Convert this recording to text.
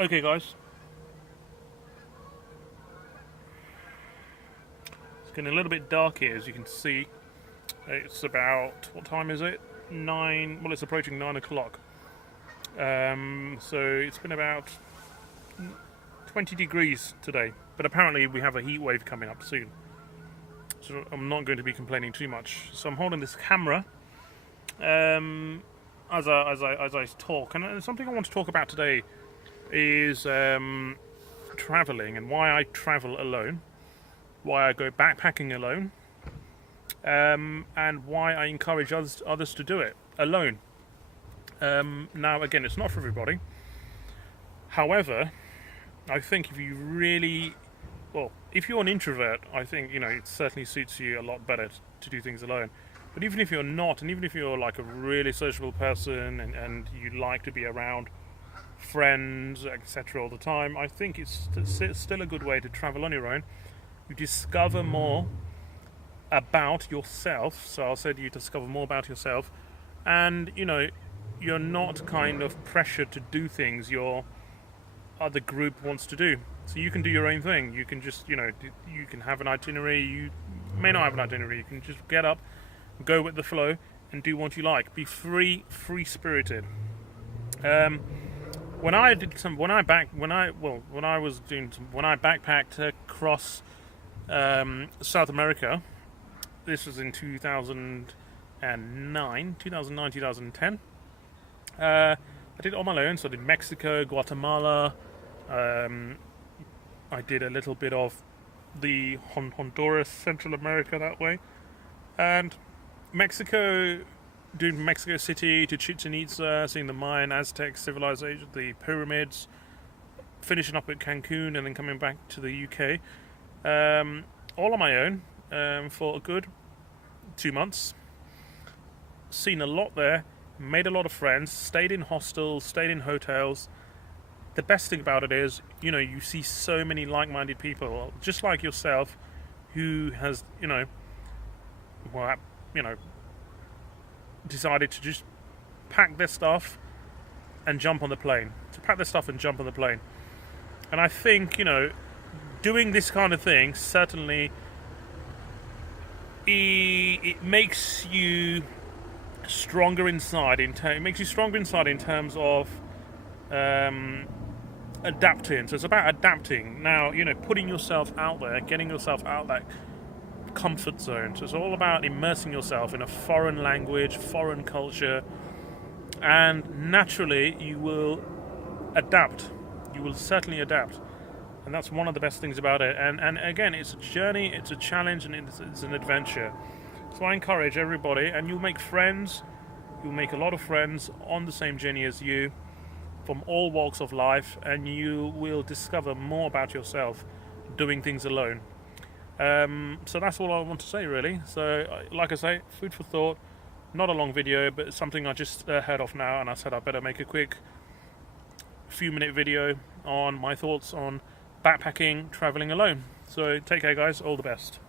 Okay, guys, it's getting a little bit dark here, as you can see. It's about, what time is it? 9, well, it's approaching 9 o'clock. So it's been about 20 degrees today, but apparently we have a heat wave coming up soon. So I'm not going to be complaining too much. So I'm holding this camera as I talk, and something I want to talk about today is traveling and why I travel alone, why I go backpacking alone, and why I encourage others to do it alone. Now, again, it's not for everybody. However, I think if you really, well, if you're an introvert, I think, it certainly suits you a lot better to do things alone. But even if you're not, and even if you're like a really sociable person and you like to be around friends, etc., all the time, I think it's still a good way to travel on your own. You discover more about yourself. So I'll say you discover more about yourself, and you're not kind of pressured to do things your other group wants to do. So you can do your own thing. You can just, you can have an itinerary. You may not have an itinerary. You can just get up, go with the flow, and do what you like. Be free-spirited. When I backpacked across South America, this was in 2009, 2010. I did it on my own, so I did Mexico, Guatemala. I did a little bit of the Honduras, Central America that way, and Mexico, doing Mexico City to Chichen Itza, seeing the Mayan Aztec civilization, the pyramids, finishing up at Cancun, and then coming back to the UK, all on my own for a good 2 months. Seen a lot there, made a lot of friends, stayed in hostels, stayed in hotels. The best thing about it is, you see so many like-minded people, just like yourself, who has, decided to just pack their stuff and jump on the plane. And I think, doing this kind of thing, certainly, it makes you stronger inside. It makes you stronger inside in terms of adapting. So it's about adapting. Now, putting yourself out there, getting yourself out that comfort zone. So it's all about immersing yourself in a foreign language, foreign culture, and naturally you will adapt. You will certainly adapt. And that's one of the best things about it. And again, it's a journey, it's a challenge, and it's an adventure. So I encourage everybody, and you'll make friends. You'll make a lot of friends on the same journey as you, from all walks of life, and you will discover more about yourself doing things alone. So that's all I want to say, really. So, like I say, food for thought. Not a long video, but it's something I just heard of now, and I said I better make a quick few-minute video on my thoughts on backpacking, traveling alone. So take care, guys. All the best.